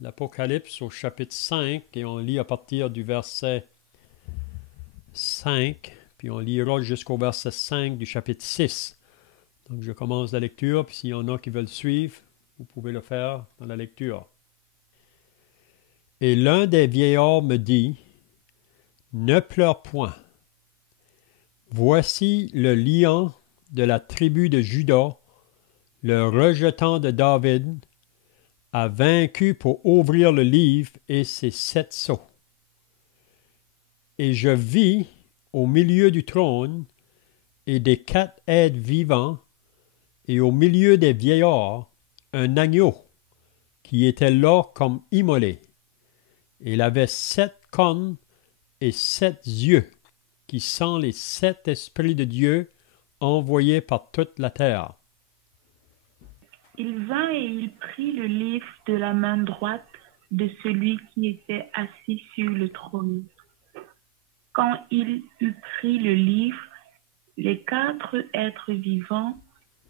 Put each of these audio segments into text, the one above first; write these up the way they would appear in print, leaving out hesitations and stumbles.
l'Apocalypse au chapitre 5 et on lit à partir du verset 5, puis on lira jusqu'au verset 5 du chapitre 6. Donc je commence la lecture, puis s'il y en a qui veulent suivre, vous pouvez le faire dans la lecture. Et l'un des vieillards me dit, ne pleure point. Voici le lion de la tribu de Juda, le rejetant de David, a vaincu pour ouvrir le livre et ses 7 sceaux. Et je vis au milieu du trône et des 4 êtres vivants et au milieu des vieillards un agneau qui était là comme immolé. Il avait 7 cornes et 7 yeux, qui sont les 7 esprits de Dieu envoyés par toute la terre. Il vint et il prit le livre de la main droite de celui qui était assis sur le trône. Quand il eut pris le livre, les 4 êtres vivants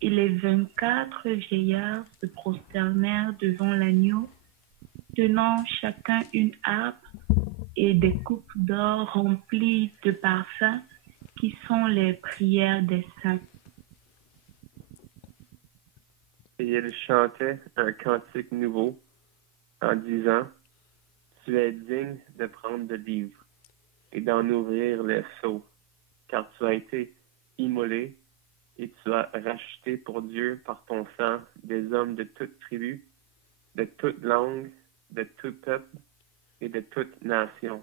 et les 24 vieillards se prosternèrent devant l'agneau, tenant chacun une harpe et des coupes d'or remplies de parfums qui sont les prières des saints. Et il chantait un cantique nouveau en disant, tu es digne de prendre le livre et d'en ouvrir les sceaux, car tu as été immolé et tu as racheté pour Dieu par ton sang des hommes de toute tribu, de toute langue, de tout peuple et de toute nation.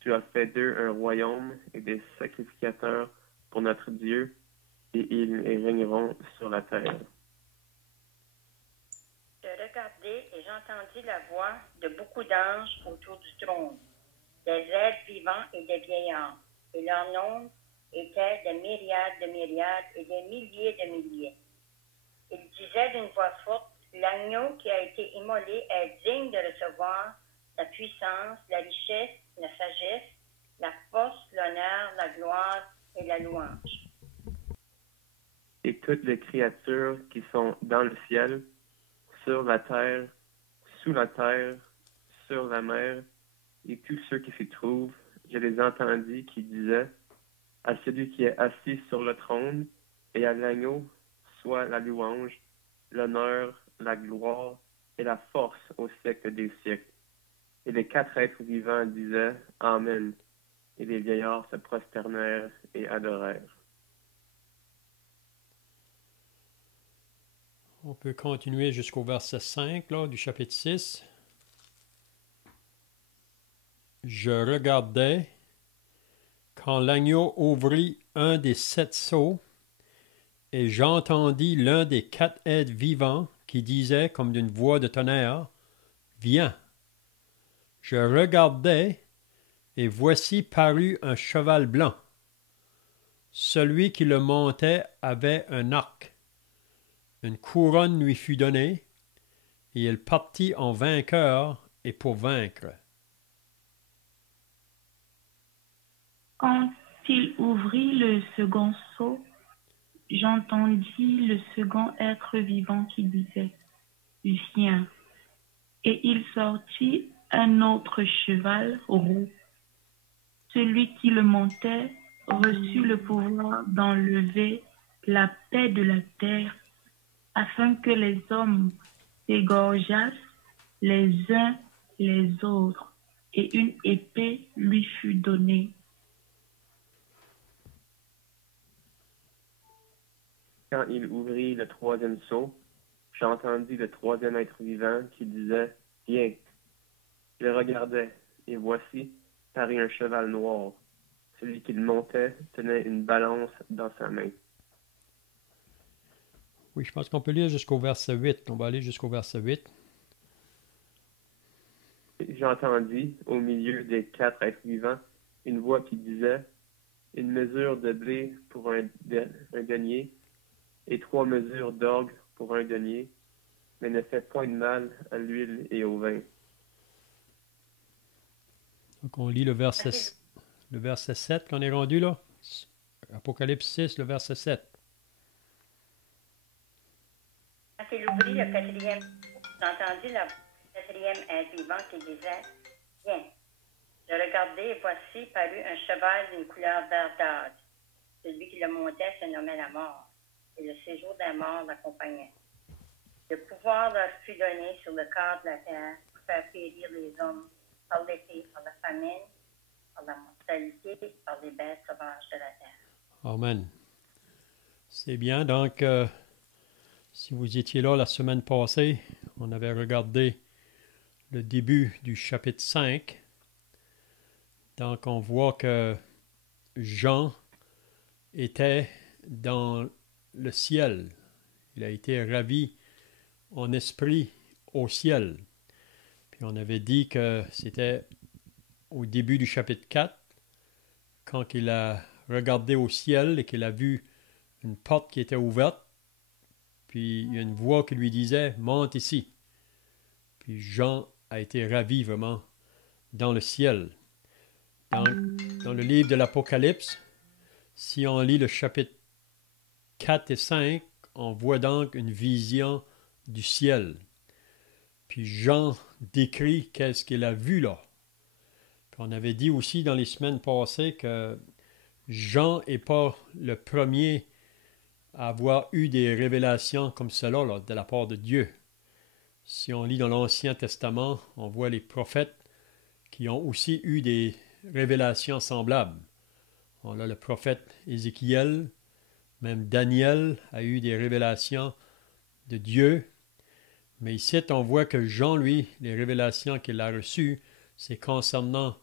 Tu as fait d'eux un royaume et des sacrificateurs pour notre Dieu, et ils régneront sur la terre. Je regardai et j'entendis la voix de beaucoup d'anges autour du trône, des êtres vivants et des vieillards, et leur nombre était de myriades et des milliers de milliers. Ils disaient d'une voix forte, l'agneau qui a été immolé est digne de recevoir la puissance, la richesse, la sagesse, la force, l'honneur, la gloire et la louange. Et toutes les créatures qui sont dans le ciel, sur la terre, sous la terre, sur la mer, et tous ceux qui s'y trouvent, je les entendis qui disaient, à celui qui est assis sur le trône et à l'agneau, soit la louange, l'honneur, la gloire et la force au siècle des siècles. Et les 4 êtres vivants disaient, Amen. Et les vieillards se prosternèrent et adorèrent. On peut continuer jusqu'au verset 5 là, du chapitre 6. Je regardais quand l'agneau ouvrit un des 7 sceaux, et j'entendis l'un des 4 êtres vivants qui disait comme d'une voix de tonnerre, viens. Je regardais, et voici parut un cheval blanc. Celui qui le montait avait un arc. Une couronne lui fut donnée, et il partit en vainqueur et pour vaincre. Quand il ouvrit le second sceau, j'entendis le second être vivant qui disait, viens. Et il sortit un autre cheval roux. Celui qui le montait reçut le pouvoir d'enlever la paix de la terre, afin que les hommes s'égorgeassent les uns les autres, et une épée lui fut donnée. Quand il ouvrit le 3e sceau, j'entendis le 3e être vivant qui disait, viens. Je regardais, et voici, parut un cheval noir. Celui qui le montait tenait une balance dans sa main. Oui, je pense qu'on peut lire jusqu'au verset 8. On va aller jusqu'au verset 8. Et j'entendis, au milieu des 4 êtres vivants, une voix qui disait, une mesure de blé pour un denier, et 3 mesures d'orge pour un denier, mais ne fait point de mal à l'huile et au vin. Donc on lit le verset 7 qu'on est rendu là. Apocalypse 6, le verset 7. Quand il ouvrit le 4e, j'entendis la voix des quatrième être vivant qui disait, viens. Je regardai et voici parut un cheval d'une couleur verdâtre. Celui qui le montait se nommait la mort, et le séjour des morts l'accompagnait. Le pouvoir leur fut donné sur le corps de la terre pour faire périr les hommes par l'épée, par la famine, par la mortalité, par les bêtes sauvages de la terre. Amen. C'est bien. Donc, si vous étiez là la semaine passée, on avait regardé le début du chapitre 5. Donc, on voit que Jean était dans le ciel. Il a été ravi en esprit au ciel. Puis on avait dit que c'était au début du chapitre 4, quand il a regardé au ciel et qu'il a vu une porte qui était ouverte, puis il y a une voix qui lui disait « Monte ici ». Puis Jean a été ravi vraiment dans le ciel. Dans le livre de l'Apocalypse, si on lit le chapitre 4 et 5, on voit donc une vision du ciel. Puis Jean décrit qu'est-ce qu'il a vu là. Puis on avait dit aussi dans les semaines passées que Jean n'est pas le premier à avoir eu des révélations comme cela là, de la part de Dieu. Si on lit dans l'Ancien Testament, on voit les prophètes qui ont aussi eu des révélations semblables. On a le prophète Ézéchiel, même Daniel a eu des révélations de Dieu. Mais ici, on voit que Jean, lui, les révélations qu'il a reçues, c'est concernant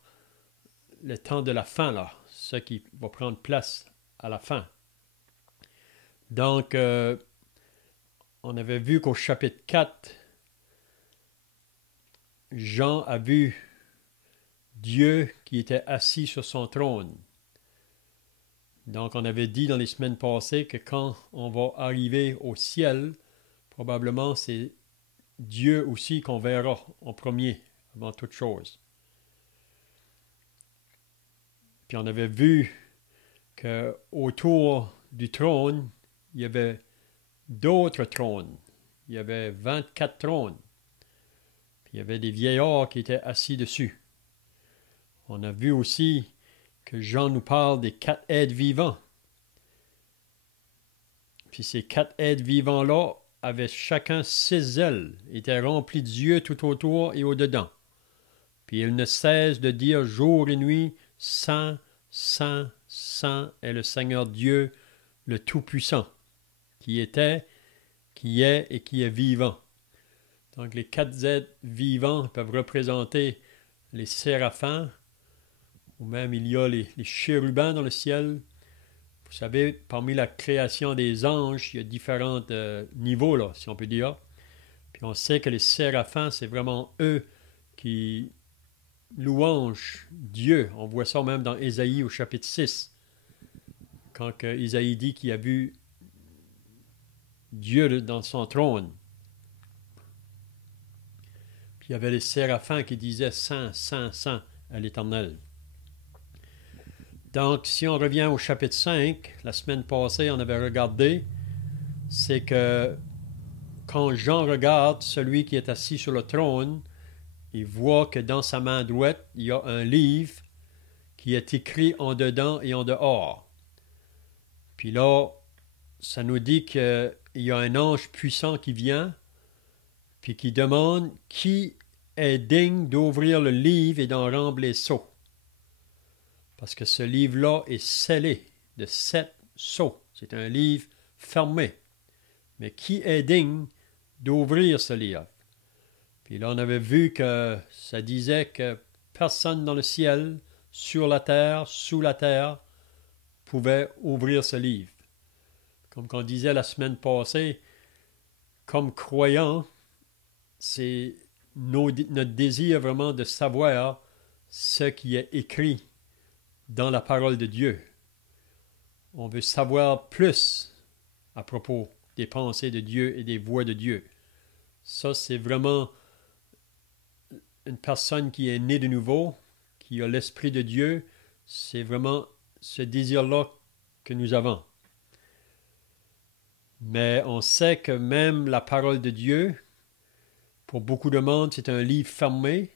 le temps de la fin, là, ce qui va prendre place à la fin. Donc, on avait vu qu'au chapitre 4, Jean a vu Dieu qui était assis sur son trône. Donc, on avait dit dans les semaines passées que quand on va arriver au ciel, probablement c'est Dieu aussi qu'on verra en premier, avant toute chose. Puis on avait vu qu'autour du trône, il y avait d'autres trônes. Il y avait 24 trônes. Puis il y avait des vieillards qui étaient assis dessus. On a vu aussi que Jean nous parle des 4 êtres vivants. Puis ces 4 êtres vivants-là avaient chacun 6 ailes, étaient remplis d'yeux tout autour et au-dedans. Puis ils ne cessent de dire jour et nuit, Saint, Saint, Saint est le Seigneur Dieu, le Tout-Puissant, qui était, qui est et qui est vivant. Donc les 4 êtres vivants peuvent représenter les séraphins, ou même il y a les chérubins dans le ciel. Vous savez, parmi la création des anges, il y a différents niveaux, là, si on peut dire. Puis on sait que les séraphins, c'est vraiment eux qui louangent Dieu. On voit ça même dans Ésaïe au chapitre 6. Quand Ésaïe dit qu'il a vu Dieu dans son trône. Puis il y avait les séraphins qui disaient « Saint, Saint, Saint » à l'Éternel. Donc, si on revient au chapitre 5, la semaine passée, on avait regardé, c'est que quand Jean regarde celui qui est assis sur le trône, il voit que dans sa main droite, il y a un livre qui est écrit en dedans et en dehors. Puis là, ça nous dit qu'il y a un ange puissant qui vient, puis qui demande qui est digne d'ouvrir le livre et d'en remplir les sceaux. Parce que ce livre-là est scellé de 7 sceaux. C'est un livre fermé. Mais qui est digne d'ouvrir ce livre? Puis là, on avait vu que ça disait que personne dans le ciel, sur la terre, sous la terre, pouvait ouvrir ce livre. Comme on disait la semaine passée, comme croyants, c'est notre désir vraiment de savoir ce qui est écrit dans la parole de Dieu. On veut savoir plus à propos des pensées de Dieu et des voies de Dieu. Ça, c'est vraiment une personne qui est née de nouveau, qui a l'Esprit de Dieu. C'est vraiment ce désir-là que nous avons. Mais on sait que même la parole de Dieu, Pour beaucoup de monde, c'est un livre fermé,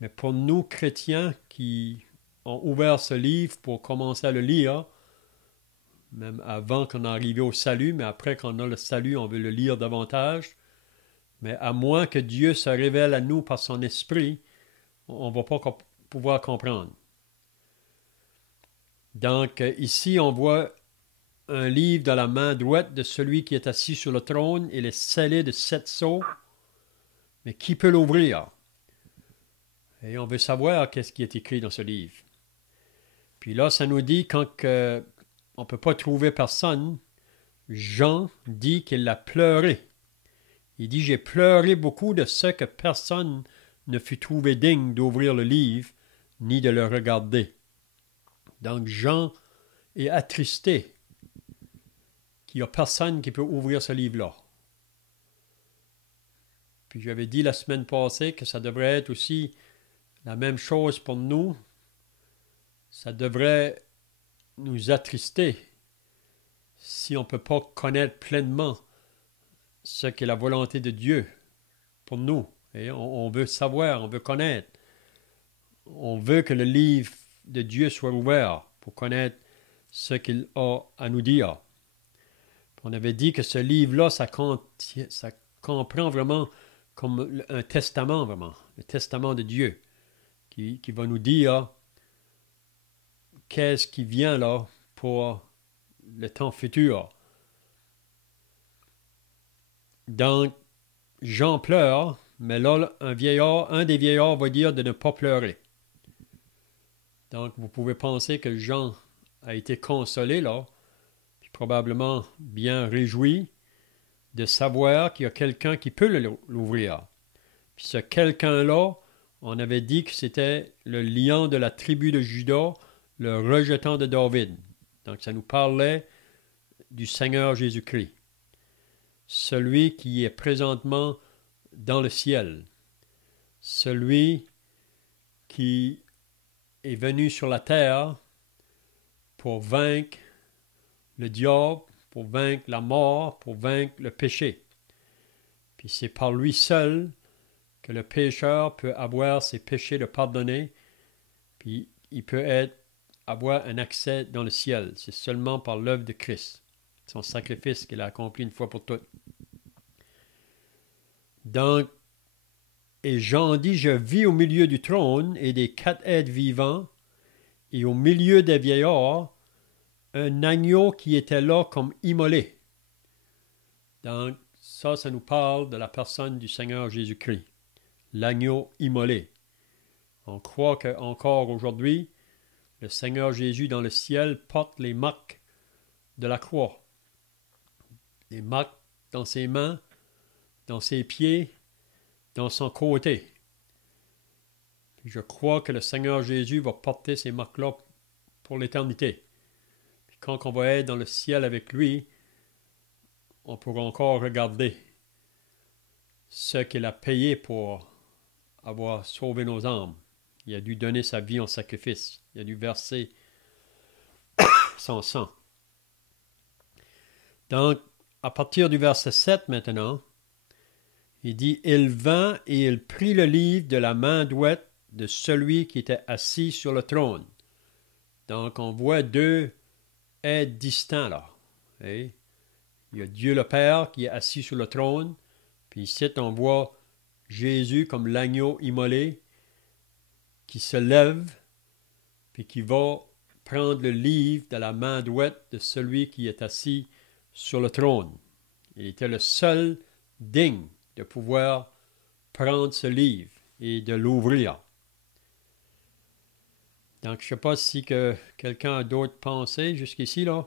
mais pour nous, chrétiens, qui ont ouvert ce livre pour commencer à le lire, même avant qu'on arrive au salut, mais après qu'on a le salut, on veut le lire davantage. Mais à moins que Dieu se révèle à nous par son esprit, on ne va pas pouvoir comprendre. Donc ici, on voit un livre dans la main droite de celui qui est assis sur le trône. Il est scellé de 7 sceaux. Mais qui peut l'ouvrir? Et on veut savoir qu'est-ce qui est écrit dans ce livre. Puis là, ça nous dit, quand on ne peut pas trouver personne, Jean dit qu'il a pleuré. Il dit, j'ai pleuré beaucoup de ce que personne ne fut trouvé digne d'ouvrir le livre, ni de le regarder. Donc Jean est attristé qu'il n'y a personne qui peut ouvrir ce livre-là. Puis j'avais dit la semaine passée que ça devrait être aussi la même chose pour nous. Ça devrait nous attrister si on ne peut pas connaître pleinement ce qu'est la volonté de Dieu pour nous. Et on veut savoir, on veut connaître. On veut que le livre de Dieu soit ouvert pour connaître ce qu'il a à nous dire. On avait dit que ce livre-là, ça comprend vraiment comme un testament, vraiment, le testament de Dieu, qui va nous dire qu'est-ce qui vient là pour le temps futur. Donc, Jean pleure, mais là, un des vieillards va dire de ne pas pleurer. Donc, vous pouvez penser que Jean a été consolé là, puis probablement bien réjoui de savoir qu'il y a quelqu'un qui peut l'ouvrir. Puis ce quelqu'un-là, on avait dit que c'était le lion de la tribu de Juda, le rejetant de David. Donc, ça nous parlait du Seigneur Jésus-Christ. Celui qui est présentement dans le ciel. Celui qui est venu sur la terre pour vaincre le diable, pour vaincre la mort, pour vaincre le péché. Puis c'est par lui seul que le pécheur peut avoir ses péchés de pardonnés, puis il peut avoir un accès dans le ciel. C'est seulement par l'œuvre de Christ, son sacrifice qu'il a accompli une fois pour toutes. Donc, et Jean dit, je vis au milieu du trône et des 4 êtres vivants, et au milieu des vieillards, un agneau qui était là comme immolé. Donc, ça nous parle de la personne du Seigneur Jésus-Christ, l'agneau immolé. On croit qu'encore aujourd'hui, le Seigneur Jésus dans le ciel porte les marques de la croix. Les marques dans ses mains, dans ses pieds, dans son côté. Je crois que le Seigneur Jésus va porter ces marques-là pour l'éternité. Puis quand on va être dans le ciel avec lui, on pourra encore regarder ce qu'il a payé pour avoir sauvé nos âmes. Il a dû donner sa vie en sacrifice. Il a dû verser son sang. Donc, à partir du verset 7 maintenant, il dit, « Il vint et il prit le livre de la main droite de celui qui était assis sur le trône. » Donc, on voit 2 êtres distincts là. Et il y a Dieu le Père qui est assis sur le trône. Puis ici, on voit Jésus comme l'agneau immolé qui se lève puis qui va prendre le livre de la main droite de celui qui est assis sur le trône. Il était le seul digne de pouvoir prendre ce livre et de l'ouvrir. Donc, je ne sais pas si quelqu'un a d'autres pensées jusqu'ici, là,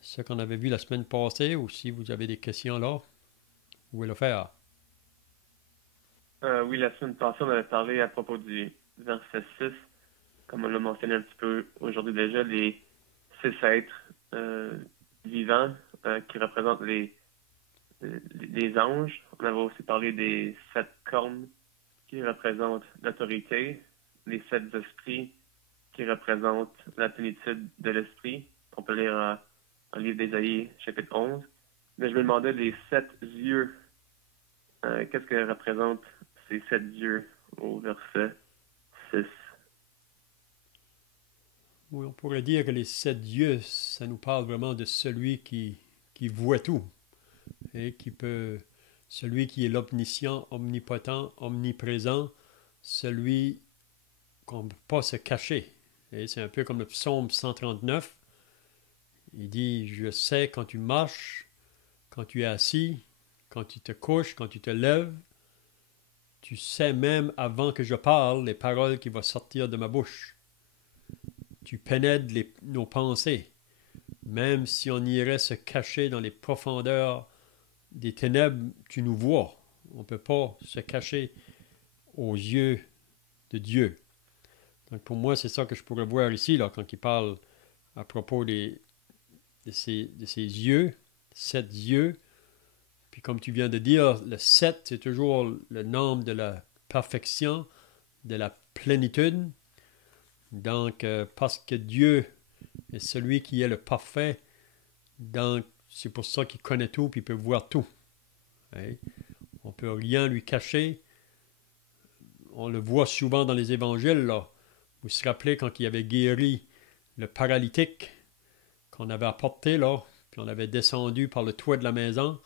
ce qu'on avait vu la semaine passée, ou si vous avez des questions là, vous pouvez le faire. Oui, la semaine passée, on avait parlé à propos du verset 6, comme on l'a mentionné un petit peu aujourd'hui déjà, les 6 êtres vivants qui représentent les anges. On avait aussi parlé des 7 cornes qui représentent l'autorité, les 7 esprits qui représentent la plénitude de l'esprit. On peut lire dans le livre d'Ésaïe, chapitre 11. Mais je me demandais les 7 yeux qu'est-ce que représentent ces 7 dieux au verset 6? Oui, on pourrait dire que les 7 dieux, ça nous parle vraiment de celui qui voit tout et celui qui est l'omniscient, omnipotent, omniprésent, celui qu'on ne peut pas se cacher. Et c'est un peu comme le psaume 139. Il dit, je sais quand tu marches, quand tu es assis, quand tu te couches, quand tu te lèves, tu sais même avant que je parle les paroles qui vont sortir de ma bouche. Tu pénètres nos pensées. Même si on irait se cacher dans les profondeurs des ténèbres, tu nous vois. On ne peut pas se cacher aux yeux de Dieu. Donc pour moi, c'est ça que je pourrais voir ici, là, quand il parle à propos de ces yeux, 7 yeux. Puis comme tu viens de dire, le 7, c'est toujours le nombre de la perfection, de la plénitude. Donc, parce que Dieu est celui qui est le parfait, donc c'est pour ça qu'il connaît tout puis il peut voir tout. Hein? On ne peut rien lui cacher. On le voit souvent dans les évangiles, là. Vous vous rappelez quand il avait guéri le paralytique qu'on avait apporté, là, puis on avait descendu par le toit de la maison.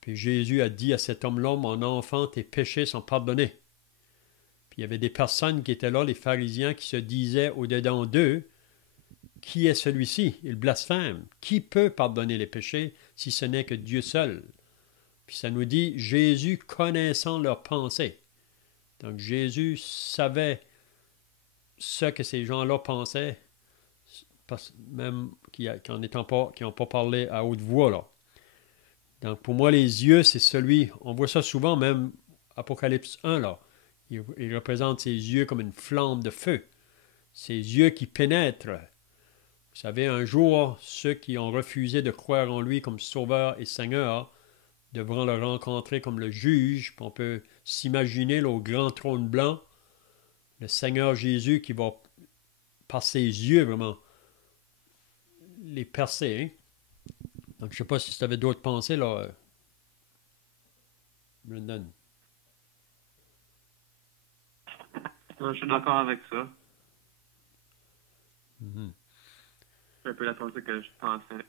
Puis Jésus a dit à cet homme-là, mon enfant, tes péchés sont pardonnés. Puis il y avait des personnes qui étaient là, les pharisiens, qui se disaient au-dedans d'eux, qui est celui-ci? Il blasphème. Qui peut pardonner les péchés si ce n'est que Dieu seul? Puis ça nous dit, Jésus connaissant leurs pensées. Donc Jésus savait ce que ces gens-là pensaient, même qui n'ont pas parlé à haute voix, là. Donc, pour moi, les yeux, c'est celui, on voit ça souvent, même Apocalypse 1, là. Il représente ses yeux comme une flamme de feu. Ses yeux qui pénètrent. Vous savez, un jour, ceux qui ont refusé de croire en lui comme sauveur et seigneur devront le rencontrer comme le juge. On peut s'imaginer là, au grand trône blanc, le Seigneur Jésus qui va, par ses yeux, vraiment, les percer, hein? Donc, je ne sais pas si tu avais d'autres pensées, là, Brendan. Non, je suis d'accord avec ça. Mm-hmm. C'est un peu la pensée que je pensais.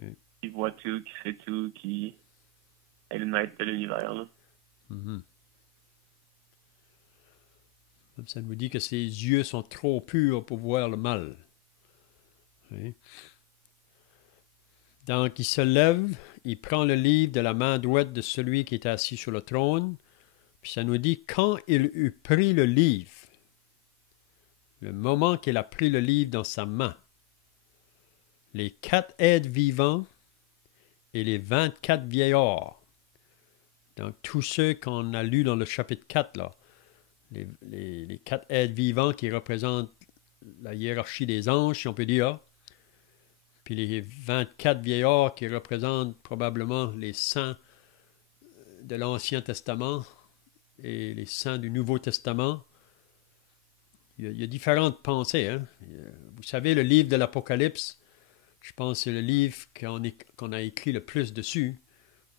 Oui. Qui voit tout, qui sait tout, qui est le maître de l'univers, là. Mm-hmm. Ça nous dit que ses yeux sont trop purs pour voir le mal. Oui. Donc, il se lève, il prend le livre de la main droite de celui qui était assis sur le trône, puis ça nous dit, quand il eut pris le livre, le moment qu'il a pris le livre dans sa main, les 4 êtres vivants et les 24 vieillards, donc tous ceux qu'on a lus dans le chapitre 4, là, les 4 êtres vivants qui représentent la hiérarchie des anges, si on peut dire, puis les 24 vieillards qui représentent probablement les saints de l'Ancien Testament et les saints du Nouveau Testament. Il y a différentes pensées. Hein? Vous savez, le livre de l'Apocalypse, je pense que c'est le livre qu'on a écrit le plus dessus.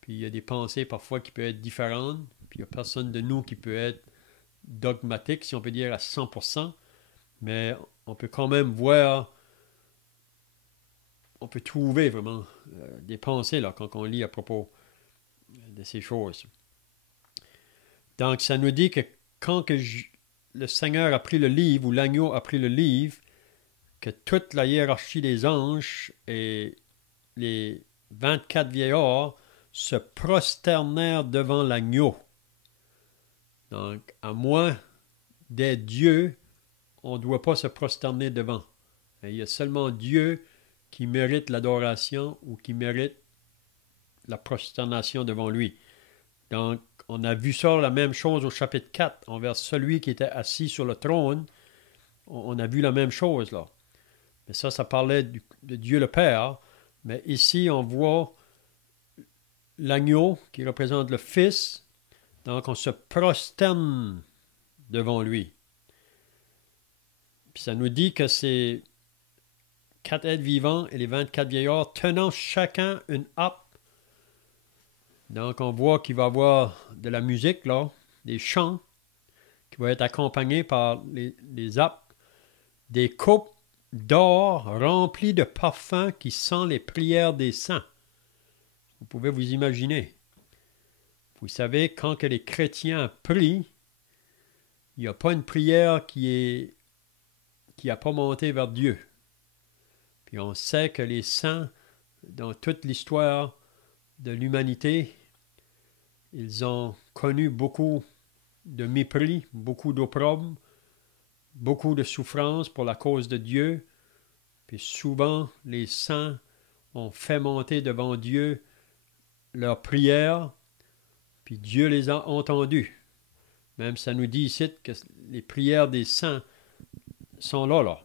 Puis il y a des pensées parfois qui peuvent être différentes. Puis il n'y a personne de nous qui peut être dogmatique, si on peut dire, à 100%. Mais on peut quand même voir, on peut trouver vraiment des pensées là, quand on lit à propos de ces choses. Donc, ça nous dit que quand le Seigneur a pris le livre, ou l'agneau a pris le livre, que toute la hiérarchie des anges et les 24 vieillards se prosternèrent devant l'agneau. Donc, à moins d'être Dieu, on ne doit pas se prosterner devant. Et il y a seulement Dieu qui mérite l'adoration ou qui mérite la prosternation devant lui. Donc, on a vu ça, la même chose au chapitre 4, envers celui qui était assis sur le trône. On a vu la même chose là. Mais ça parlait de Dieu le Père. Mais ici, on voit l'agneau qui représente le Fils. Donc, on se prosterne devant lui. Puis ça nous dit que c'est 4 êtres vivants et les 24 vieillards tenant chacun une harpe Donc, on voit qu'il va y avoir de la musique, là, des chants, qui vont être accompagnés par les harpes, des coupes d'or remplies de parfums qui sentent les prières des saints. Vous pouvez vous imaginer. Vous savez, quand que les chrétiens prient, il n'y a pas une prière qui n'a pas monté vers Dieu. Puis on sait que les saints, dans toute l'histoire de l'humanité, ils ont connu beaucoup de mépris, beaucoup d'opprobre, beaucoup de souffrance pour la cause de Dieu. Puis souvent, les saints ont fait monter devant Dieu leurs prières, puis Dieu les a entendues. Même ça nous dit ici que les prières des saints sont là.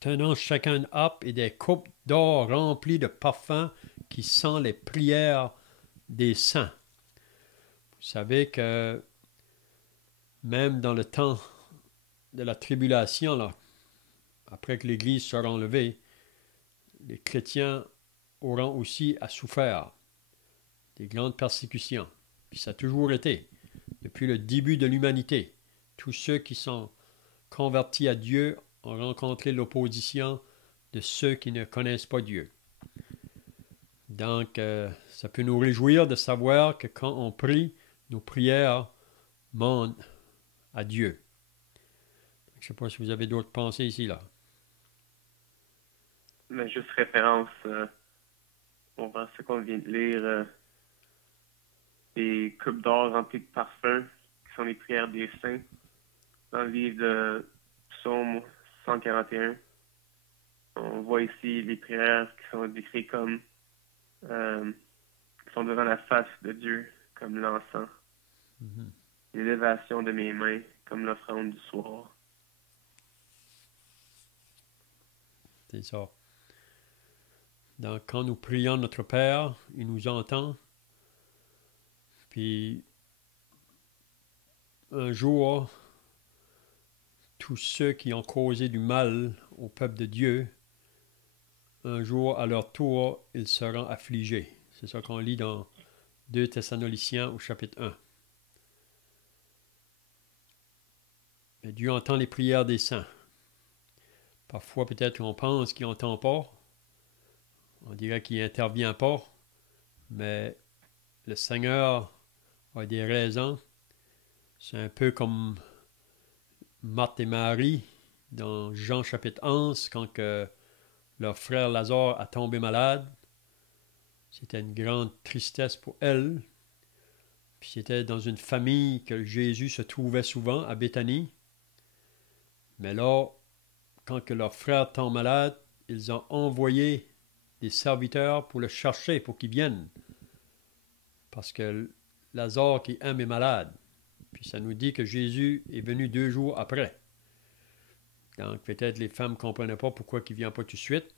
Tenant chacun une harpe et des coupes d'or remplies de parfums qui sent les prières des saints. Vous savez que même dans le temps de la tribulation, là, après que l'Église sera enlevée, les chrétiens auront aussi à souffrir des grandes persécutions. Puis ça a toujours été, depuis le début de l'humanité. Tous ceux qui sont convertis à Dieu ont rencontré l'opposition de ceux qui ne connaissent pas Dieu. Donc, ça peut nous réjouir de savoir que quand on prie, nos prières montent à Dieu. Je ne sais pas si vous avez d'autres pensées ici, là. Mais juste référence au verset qu'on vient de lire, les coupes d'or remplies de parfums, qui sont les prières des saints, dans le livre de Psaume 141. On voit ici les prières qui sont décrites comme qui sont devant la face de Dieu, comme l'encens. L'élévation de mes mains, comme l'offrande du soir. C'est ça. Donc, quand nous prions notre Père, il nous entend. Puis, un jour, tous ceux qui ont causé du mal au peuple de Dieu, un jour, à leur tour, ils seront affligés. C'est ça qu'on lit dans 2 Thessaloniciens au chapitre 1. Mais Dieu entend les prières des saints. Parfois, peut-être qu'on pense qu'il n'entend pas. On dirait qu'il n'intervient pas. Mais le Seigneur a des raisons. C'est un peu comme Marthe et Marie dans Jean chapitre 11, quand que leur frère Lazare a tombé malade. C'était une grande tristesse pour elle. Puis c'était dans une famille que Jésus se trouvait souvent, à Béthanie. Mais là, quand que leur frère tombe malade, ils ont envoyé des serviteurs pour le chercher, pour qu'il vienne. Parce que Lazare qui aime est malade. Puis ça nous dit que Jésus est venu 2 jours après. Donc peut-être les femmes ne comprenaient pas pourquoi il ne vient pas tout de suite,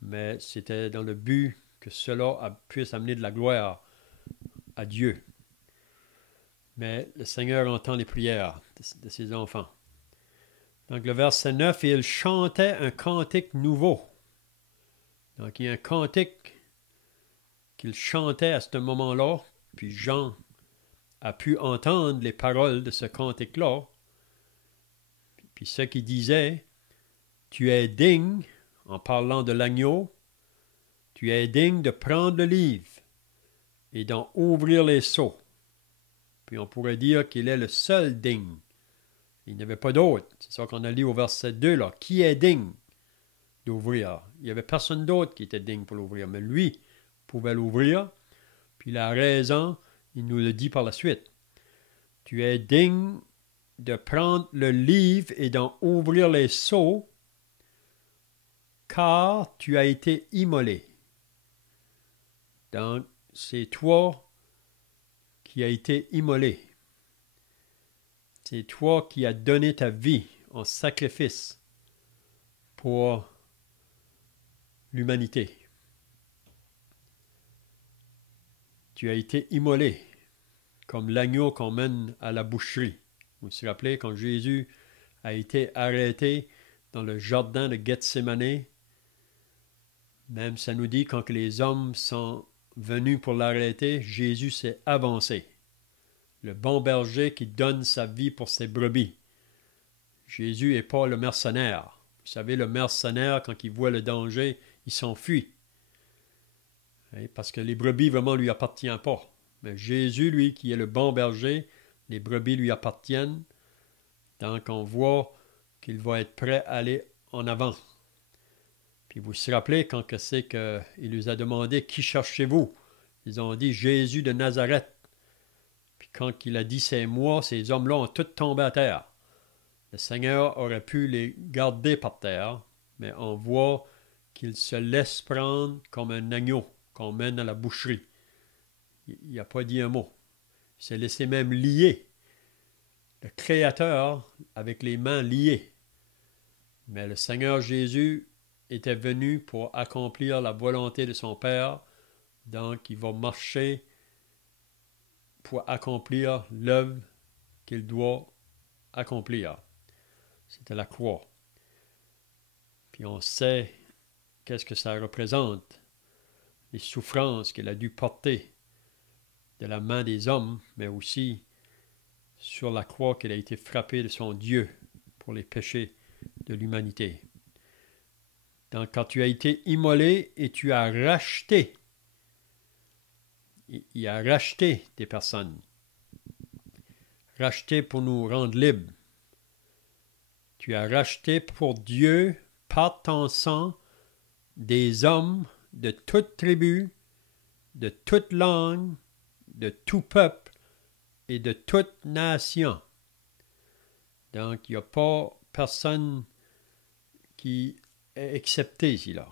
mais c'était dans le but que cela puisse amener de la gloire à Dieu. Mais le Seigneur entend les prières de ses enfants. Donc le verset 9, « Et il chantait un cantique nouveau. » Donc il y a un cantique qu'il chantait à ce moment-là, puis Jean a pu entendre les paroles de ce cantique-là. Puis ce qu'il disait, « Tu es digne, en parlant de l'agneau, tu es digne de prendre le livre et d'en ouvrir les sceaux. » Puis on pourrait dire qu'il est le seul digne. Il n'y avait pas d'autre. C'est ça qu'on a lu au verset 2, là. Qui est digne d'ouvrir? Il n'y avait personne d'autre qui était digne pour l'ouvrir, mais lui pouvait l'ouvrir. Puis la raison, il nous le dit par la suite. Tu es digne de prendre le livre et d'en ouvrir les sceaux, car tu as été immolé. Donc, c'est toi qui as été immolé. C'est toi qui as donné ta vie en sacrifice pour l'humanité. Tu as été immolé, comme l'agneau qu'on mène à la boucherie. Vous vous rappelez, quand Jésus a été arrêté dans le jardin de Gethsémané, même ça nous dit quand les hommes sont venus pour l'arrêter, Jésus s'est avancé. Le bon berger qui donne sa vie pour ses brebis. Jésus n'est pas le mercenaire. Vous savez, le mercenaire, quand il voit le danger, il s'enfuit. Parce que les brebis, vraiment, ne lui appartiennent pas. Mais Jésus, lui, qui est le bon berger, les brebis lui appartiennent. Donc, on voit qu'il va être prêt à aller en avant. Puis vous vous rappelez quand c'est qu'il lui a demandé « Qui cherchez-vous » Ils ont dit « Jésus de Nazareth ». Puis quand il a dit « C'est moi », ces hommes-là ont tous tombé à terre. Le Seigneur aurait pu les garder par terre, mais on voit qu'il se laisse prendre comme un agneau qu'on mène à la boucherie. Il n'a pas dit un mot. Il s'est laissé même lier. Le Créateur avec les mains liées. Mais le Seigneur Jésus était venu pour accomplir la volonté de son Père, donc il va marcher pour accomplir l'œuvre qu'il doit accomplir. C'était la croix. Puis on sait qu'est-ce que ça représente, les souffrances qu'il a dû porter de la main des hommes, mais aussi sur la croix qu'il a été frappé de son Dieu pour les péchés de l'humanité. Donc, quand tu as été immolé et tu as racheté, il a racheté des personnes. Racheté pour nous rendre libres. Tu as racheté pour Dieu, par ton sang, des hommes de toute tribu, de toute langue, de tout peuple et de toute nation. Donc, il n'y a pas personne qui est excepté ici là.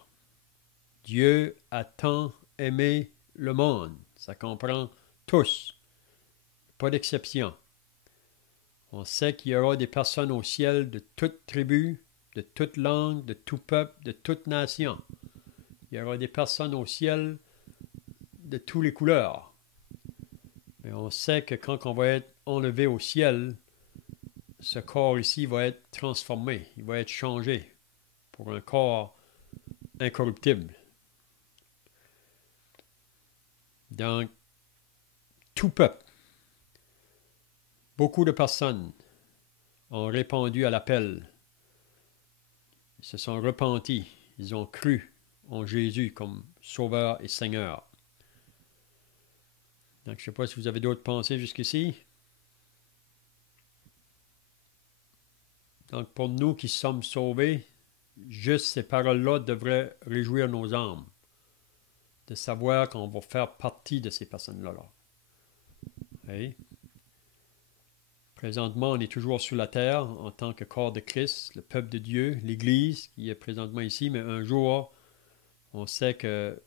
Dieu a tant aimé le monde. Ça comprend tous. Pas d'exception. On sait qu'il y aura des personnes au ciel de toute tribu, de toute langue, de tout peuple, de toute nation. Il y aura des personnes au ciel de toutes les couleurs. Mais on sait que quand on va être enlevé au ciel, ce corps ici va être transformé, il va être changé pour un corps incorruptible. Donc, tout peuple, beaucoup de personnes ont répondu à l'appel. Ils se sont repentis, ils ont cru en Jésus comme Sauveur et Seigneur. Donc, je ne sais pas si vous avez d'autres pensées jusqu'ici. Donc, pour nous qui sommes sauvés, juste ces paroles-là devraient réjouir nos âmes, de savoir qu'on va faire partie de ces personnes-là. Oui. Présentement, on est toujours sur la terre en tant que corps de Christ, le peuple de Dieu, l'Église qui est présentement ici, mais un jour, on sait que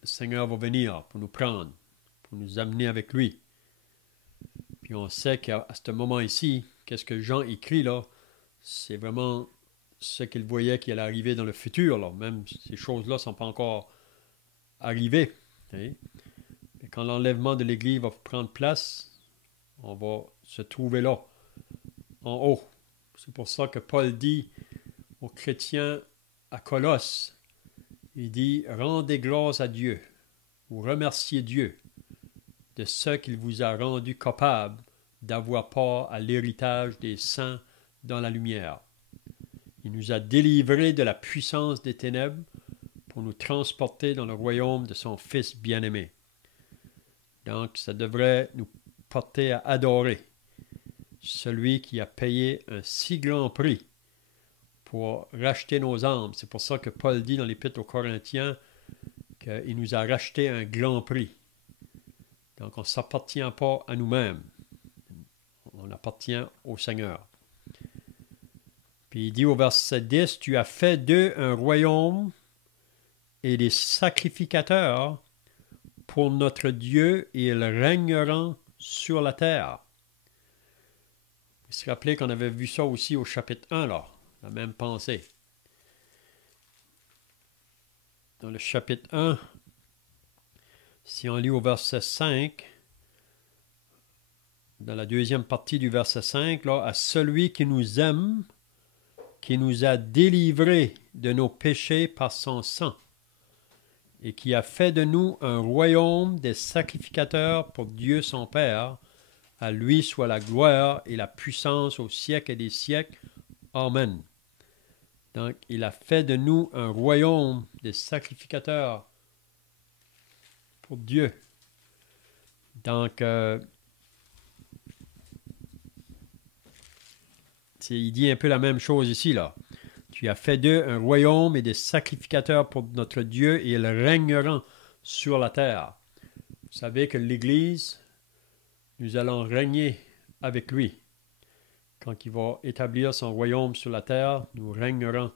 le Seigneur va venir pour nous prendre, pour nous amener avec lui. Puis on sait qu'à ce moment ici, qu'est-ce que Jean écrit là, c'est vraiment ce qu'il voyait qui allait arriver dans le futur. Là. Même ces choses-là ne sont pas encore arrivées. Et quand l'enlèvement de l'Église va prendre place, on va se trouver là, en haut. C'est pour ça que Paul dit aux chrétiens à Colosse, il dit « Rendez grâce à Dieu, ou remerciez Dieu de ce qu'il vous a rendu capable d'avoir part à l'héritage des saints dans la lumière. Il nous a délivrés de la puissance des ténèbres pour nous transporter dans le royaume de son Fils bien-aimé. » Donc, ça devrait nous porter à adorer celui qui a payé un si grand prix pour racheter nos âmes. C'est pour ça que Paul dit dans l'Épître aux Corinthiens qu'il nous a racheté un grand prix. Donc, on ne s'appartient pas à nous-mêmes. On appartient au Seigneur. Puis il dit au verset 10, « Tu as fait d'eux un royaume et des sacrificateurs pour notre Dieu, et ils régneront sur la terre. » Vous vous rappelez qu'on avait vu ça aussi au chapitre 1, là, la même pensée. Dans le chapitre 1, si on lit au verset 5, dans la deuxième partie du verset 5, là, « À celui qui nous aime, qui nous a délivrés de nos péchés par son sang. » et qui a fait de nous un royaume des sacrificateurs pour Dieu son Père. À lui soit la gloire et la puissance au siècle et des siècles. Amen. Donc, il a fait de nous un royaume des sacrificateurs pour Dieu. Donc, il dit un peu la même chose ici, là. Tu as fait d'eux un royaume et des sacrificateurs pour notre Dieu, et ils régneront sur la terre. Vous savez que l'Église, nous allons régner avec lui. Quand il va établir son royaume sur la terre, nous régnerons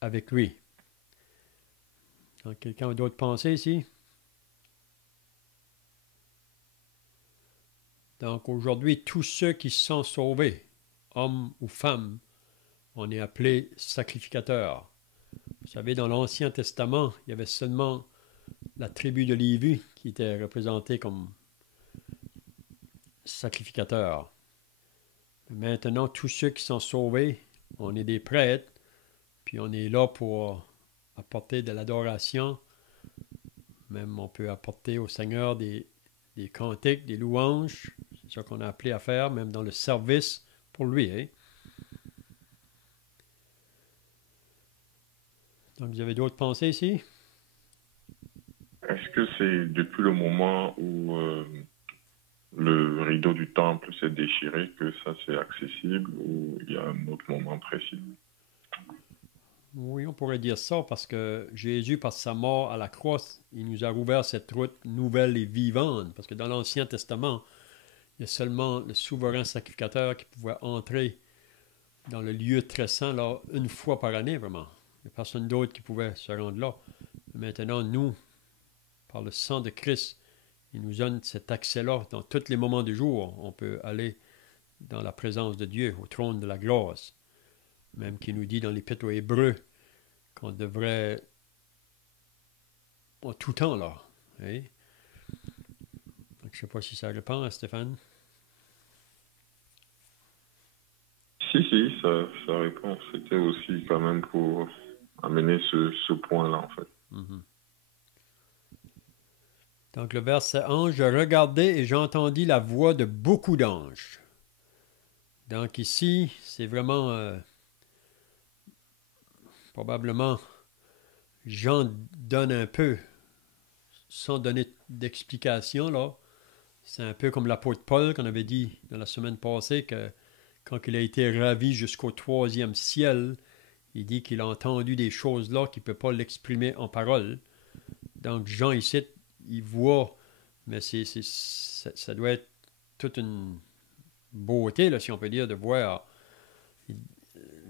avec lui. Donc, quelqu'un a d'autres pensées ici? Donc, aujourd'hui, tous ceux qui sont sauvés, hommes ou femmes, on est appelés sacrificateurs. Vous savez, dans l'Ancien Testament, il y avait seulement la tribu de Lévi qui était représentée comme sacrificateur. Maintenant, tous ceux qui sont sauvés, on est des prêtres, puis on est là pour apporter de l'adoration. Même on peut apporter au Seigneur des cantiques, des louanges. C'est ça qu'on a appelé à faire, même dans le service pour lui. Hein? Donc, vous avez d'autres pensées ici? Est-ce que c'est depuis le moment où le rideau du temple s'est déchiré que ça c'est accessible, ou il y a un autre moment précis? Oui, on pourrait dire ça parce que Jésus, par sa mort à la croix, il nous a ouvert cette route nouvelle et vivante. Parce que dans l'Ancien Testament, il y a seulement le souverain sacrificateur qui pouvait entrer dans le lieu très saint là, une fois par année, vraiment. Il n'y a personne d'autre qui pouvait se rendre là. Maintenant, nous, par le sang de Christ, il nous donne cet accès-là dans tous les moments du jour. On peut aller dans la présence de Dieu, au trône de la gloire. Même qui nous dit dans l'Épître aux Hébreux qu'on devrait en tout temps là. Hein? Donc, je ne sais pas si ça répond à Stéphane. Si, ça répond. C'était aussi quand même pour amener ce point-là, en fait. Mm-hmm. Donc, le verset 11, « Je regardai et j'entendis la voix de beaucoup d'anges. » Donc, ici, c'est vraiment... probablement, Jean donne un peu, sans donner d'explication, là. C'est un peu comme l'apôtre Paul qu'on avait dit dans la semaine passée, que quand il a été ravi jusqu'au 3e ciel, il dit qu'il a entendu des choses là qu'il ne peut pas l'exprimer en parole. Donc Jean ici, il voit, mais ça doit être toute une beauté, là, si on peut dire, de voir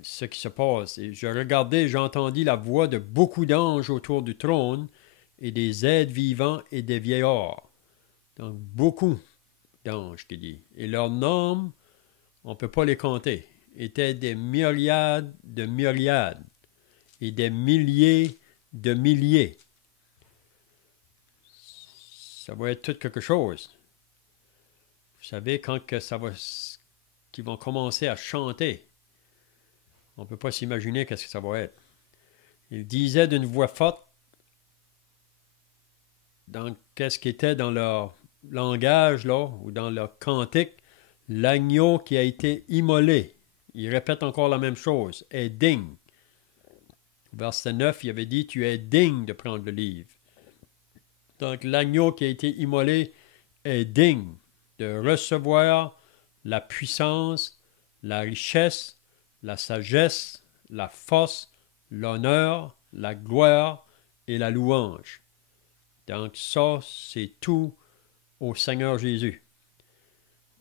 ce qui se passe. Et je regardais et j'entendis la voix de beaucoup d'anges autour du trône et des êtres vivants et des vieillards. Donc, beaucoup d'anges, qui dit. Et leurs noms, on ne peut pas les compter, étaient des myriades de myriades et des milliers de milliers. Ça va être tout quelque chose. Vous savez, quand que qu'ils vont commencer à chanter, on ne peut pas s'imaginer qu'est-ce que ça va être. Ils disaient d'une voix forte, dans qu'est-ce qui était dans leur langage, là, ou dans leur cantique, l'agneau qui a été immolé. Ils répètent encore la même chose, est digne. Verset 9, il avait dit, tu es digne de prendre le livre. Donc l'agneau qui a été immolé est digne de recevoir la puissance, la richesse, la sagesse, la force, l'honneur, la gloire et la louange. Donc ça, c'est tout au Seigneur Jésus.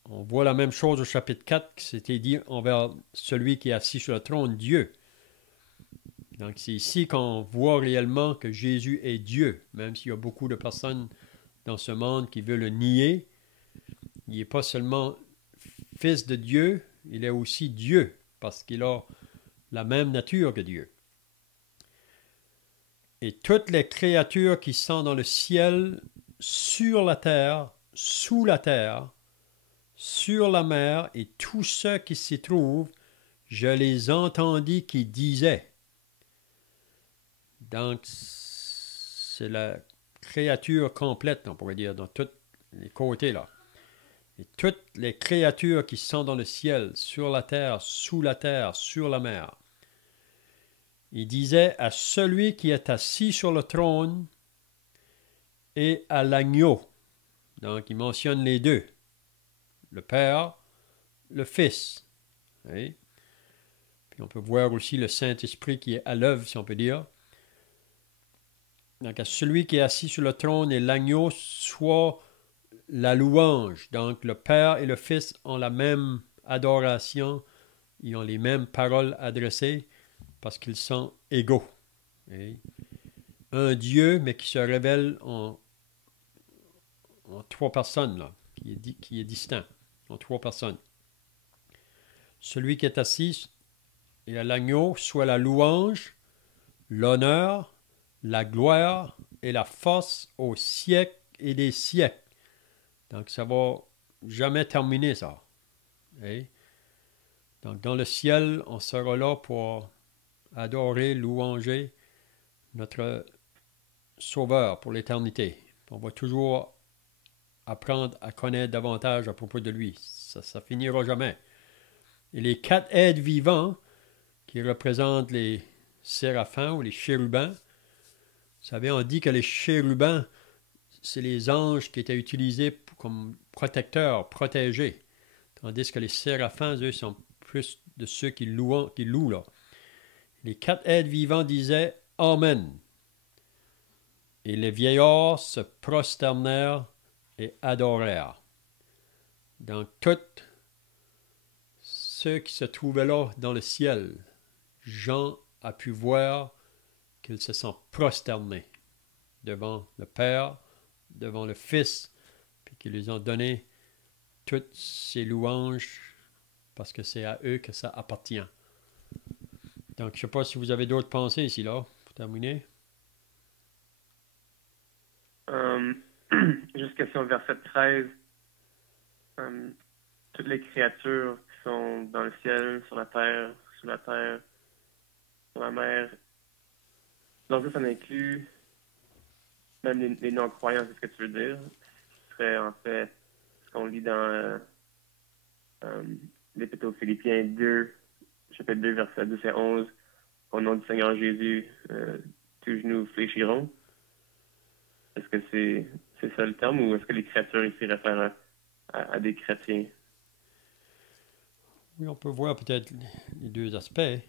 On voit la même chose au chapitre 4 qui s'était dit envers celui qui est assis sur le trône, Dieu. Donc c'est ici qu'on voit réellement que Jésus est Dieu, même s'il y a beaucoup de personnes dans ce monde qui veulent le nier. Il n'est pas seulement fils de Dieu, il est aussi Dieu, parce qu'il a la même nature que Dieu. Et toutes les créatures qui sont dans le ciel, sur la terre, sous la terre, sur la mer, et tous ceux qui s'y trouvent, je les entendis qui disaient. Donc, c'est la créature complète, on pourrait dire, dans tous les côtés, là. Et toutes les créatures qui sont dans le ciel, sur la terre, sous la terre, sur la mer. Il disait à celui qui est assis sur le trône et à l'agneau. Donc, il mentionne les deux. Le Père, le Fils. Oui. Puis on peut voir aussi le Saint-Esprit qui est à l'œuvre, si on peut dire. Donc, à celui qui est assis sur le trône et l'agneau, soit la louange. Donc, le Père et le Fils ont la même adoration. Ils ont les mêmes paroles adressées parce qu'ils sont égaux. Oui. Un Dieu, mais qui se révèle en trois personnes, là, qui est distinct, en trois personnes. Celui qui est assis et à l'agneau, soit la louange, l'honneur, la gloire et la force au siècle et des siècles. Donc, ça va jamais terminer, ça. Et donc, dans le ciel, on sera là pour adorer, louanger notre Sauveur pour l'éternité. On va toujours apprendre à connaître davantage à propos de lui. Ça finira jamais. Et les 4 êtres vivants qui représentent les séraphins ou les chérubins, vous savez, on dit que les chérubins, c'est les anges qui étaient utilisés comme protecteurs, protégés. Tandis que les séraphins, eux, sont plus de ceux qui louent là. Les 4 êtres vivants disaient « Amen ». Et les vieillards se prosternèrent et adorèrent. Donc, tous ceux qui se trouvaient là dans le ciel, Jean a pu voir qu'ils se sont prosternés devant le Père, devant le Fils, puis qu'ils lui ont donné toutes ces louanges parce que c'est à eux que ça appartient. Donc, je ne sais pas si vous avez d'autres pensées ici, là, pour terminer. Jusqu'à son verset 13, toutes les créatures qui sont dans le ciel, sur la terre, sous la terre, sur la mer, donc ça inclut même les non-croyants, c'est ce que tu veux dire. Ce serait en fait ce qu'on lit dans l'Épître aux Philippiens 2, chapitre 2, verset 12 et 11. Au nom du Seigneur Jésus, tous genoux fléchiront. Est-ce que c'est ça le terme ou est-ce que les créatures ici réfèrent à des chrétiens? Oui, on peut voir peut-être les deux aspects,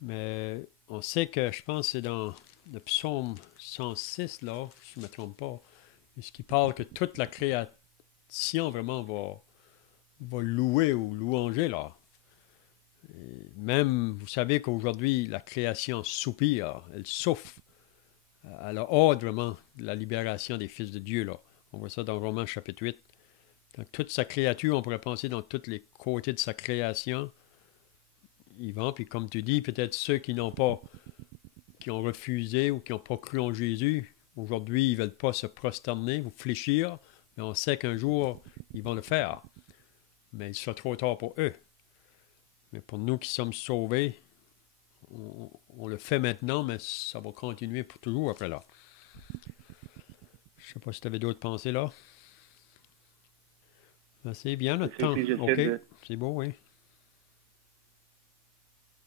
mais on sait que, je pense, c'est dans le psaume 106, là, si je ne me trompe pas, ce qui parle que toute la création vraiment va louer ou louanger, là. Et même, vous savez qu'aujourd'hui, la création soupire, elle souffre. Elle a hâte vraiment de la libération des fils de Dieu, là. On voit ça dans Romains chapitre 8. Donc, toute sa créature, on pourrait penser dans tous les côtés de sa création, ils vont, puis comme tu dis, peut-être ceux qui n'ont pas, qui ont refusé ou qui n'ont pas cru en Jésus, aujourd'hui, ils ne veulent pas se prosterner ou fléchir, mais on sait qu'un jour, ils vont le faire. Mais il sera trop tard pour eux. Mais pour nous qui sommes sauvés, on le fait maintenant, mais ça va continuer pour toujours après là. Je ne sais pas si tu avais d'autres pensées là. Ben, c'est bien notre temps. OK. C'est beau, oui.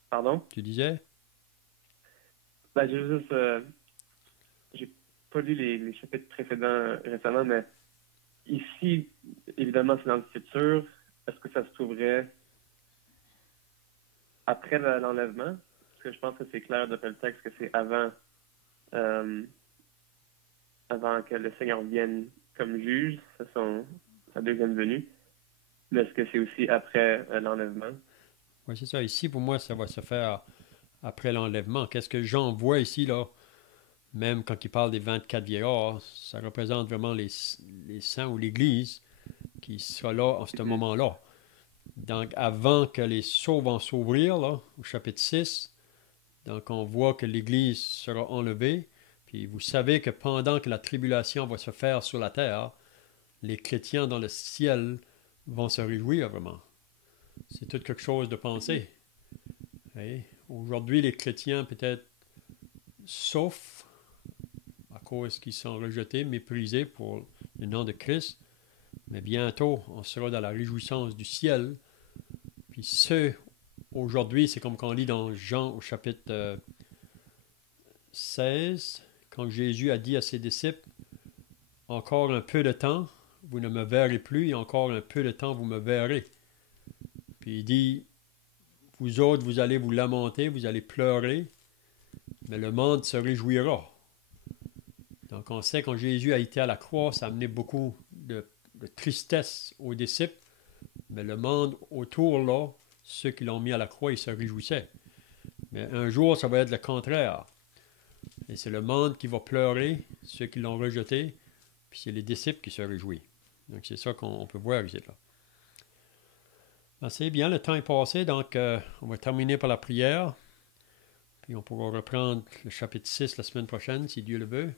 Pardon? Tu disais? Ben, j'ai pas lu les chapitres précédents récemment, mais ici, évidemment, c'est dans le futur. Est-ce que ça se trouverait après l'enlèvement? Parce que je pense que c'est clair depuis le texte que c'est avant que le Seigneur vienne comme juge, c'est sa deuxième venue. Mais est-ce que c'est aussi après l'enlèvement? Oui, c'est ça. Ici, pour moi, ça va se faire après l'enlèvement. Qu'est-ce que Jean voit ici, là? Même quand il parle des 24 vieillards, ça représente vraiment les saints ou l'Église qui sera là en ce moment-là. Donc, avant que les sceaux vont s'ouvrir, là, au chapitre 6, donc on voit que l'Église sera enlevée. Puis vous savez que pendant que la tribulation va se faire sur la terre, les chrétiens dans le ciel vont se réjouir vraiment. C'est tout quelque chose de penser. Aujourd'hui, les chrétiens peut-être souffrent à cause qu'ils sont rejetés, méprisés pour le nom de Christ. Mais bientôt, on sera dans la réjouissance du ciel. Puis ceux, aujourd'hui, c'est comme qu'on lit dans Jean au chapitre 16, quand Jésus a dit à ses disciples, « Encore un peu de temps, vous ne me verrez plus, et encore un peu de temps, vous me verrez. » Puis il dit, « Vous autres, vous allez vous lamenter, vous allez pleurer, mais le monde se réjouira. » Donc on sait quand Jésus a été à la croix, ça a amené beaucoup de tristesse aux disciples, mais le monde autour, là, ceux qui l'ont mis à la croix, ils se réjouissaient. Mais un jour, ça va être le contraire. Et c'est le monde qui va pleurer, ceux qui l'ont rejeté, puis c'est les disciples qui se réjouissent. Donc c'est ça qu'on peut voir ici. Là. Ben, c'est bien, le temps est passé, donc on va terminer par la prière. Puis on pourra reprendre le chapitre 6 la semaine prochaine, si Dieu le veut.